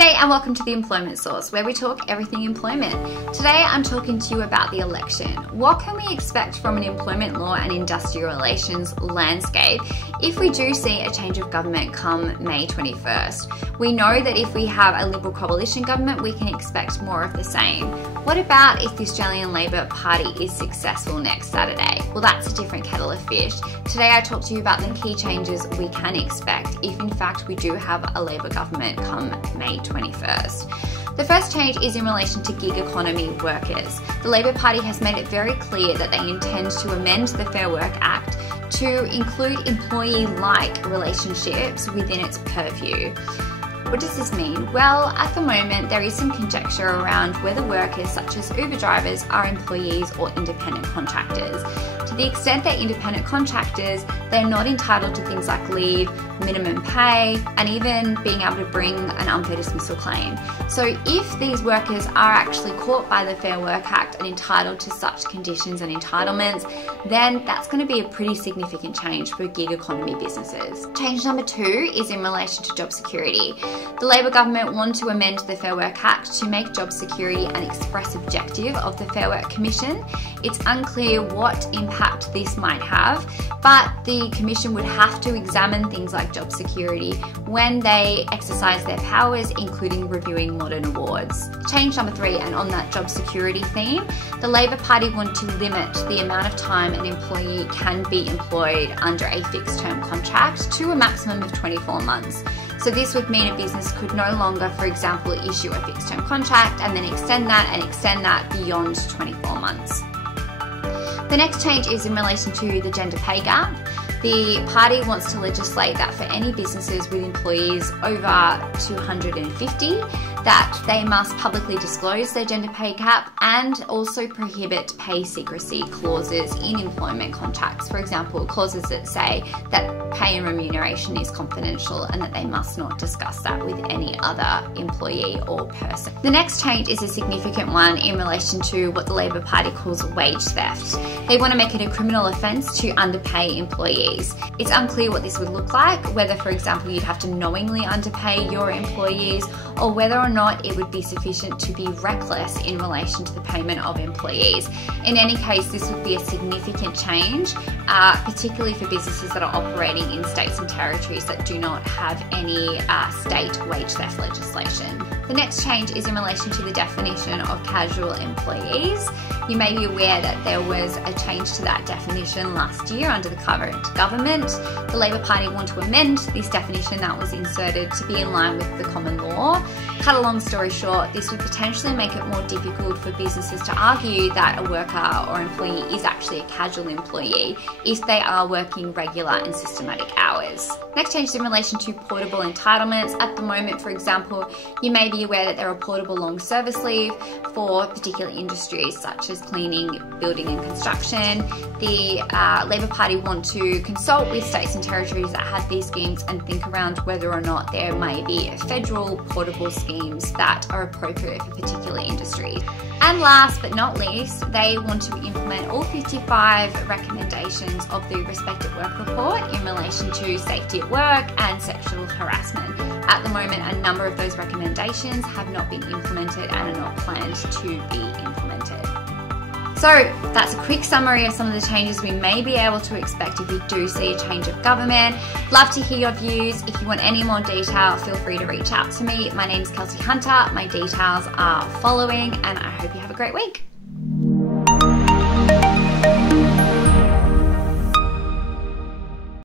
G'day and welcome to The Employment Source, where we talk everything employment. Today I'm talking to you about the election. What can we expect from an employment law and industrial relations landscape if we do see a change of government come May 21st? We know that if we have a Liberal coalition government, we can expect more of the same. What about if the Australian Labor Party is successful next Saturday? Well, that's a different kettle of fish. Today I talk to you about the key changes we can expect if in fact we do have a Labor government come May 21st. The first change is in relation to gig economy workers. The Labor Party has made it very clear that they intend to amend the Fair Work Act to include employee-like relationships within its purview. What does this mean? Well, at the moment there is some conjecture around whether workers such as Uber drivers are employees or independent contractors. To the extent they're independent contractors, they're not entitled to things like leave, minimum pay, and even being able to bring an unfair dismissal claim. So if these workers are actually caught by the Fair Work Act and entitled to such conditions and entitlements, then that's going to be a pretty significant change for gig economy businesses. Change number 2 is in relation to job security. The Labor government want to amend the Fair Work Act to make job security an express objective of the Fair Work Commission. It's unclear what impact this might have, but the Commission would have to examine things like job security when they exercise their powers, including reviewing modern awards. Change number 3, and on that job security theme, the Labor Party want to limit the amount of time an employee can be employed under a fixed term contract to a maximum of 24 months. So this would mean a business could no longer, for example, issue a fixed term contract and then extend that beyond 24 months. The next change is in relation to the gender pay gap. The party wants to legislate that for any businesses with employees over 250, that they must publicly disclose their gender pay gap and also prohibit pay secrecy clauses in employment contracts. For example, clauses that say that pay and remuneration is confidential and that they must not discuss that with any other employee or person. The next change is a significant one in relation to what the Labor Party calls wage theft. They want to make it a criminal offence to underpay employees. It's unclear what this would look like, whether, for example, you'd have to knowingly underpay your employees or whether or not it would be sufficient to be reckless in relation to the payment of employees. In any case, this would be a significant change, particularly for businesses that are operating in states and territories that do not have any state wage theft legislation. The next change is in relation to the definition of casual employees. You may be aware that there was a change to that definition last year under the current government. The Labor Party want to amend this definition that was inserted to be in line with the common law. Cut a long story short, this would potentially make it more difficult for businesses to argue that a worker or employee is actually a casual employee if they are working regular and systematic hours. Next change is in relation to portable entitlements. At the moment, for example, you may be aware that there are portable long service leave for particular industries such as cleaning, building and construction. The Labor Party want to consult with states and territories that have these schemes and think around whether or not there may be federal portable schemes that are appropriate for particular industries. And last but not least, they want to implement all 55 recommendations of the Respect at Work report in relation to safety at work and sexual harassment. At the moment, a number of those recommendations have not been implemented and are not planned to be implemented. So that's a quick summary of some of the changes we may be able to expect if we do see a change of government. Love to hear your views. If you want any more detail, feel free to reach out to me. My name's Kelsey Hunter. My details are following, and I hope you have a great week.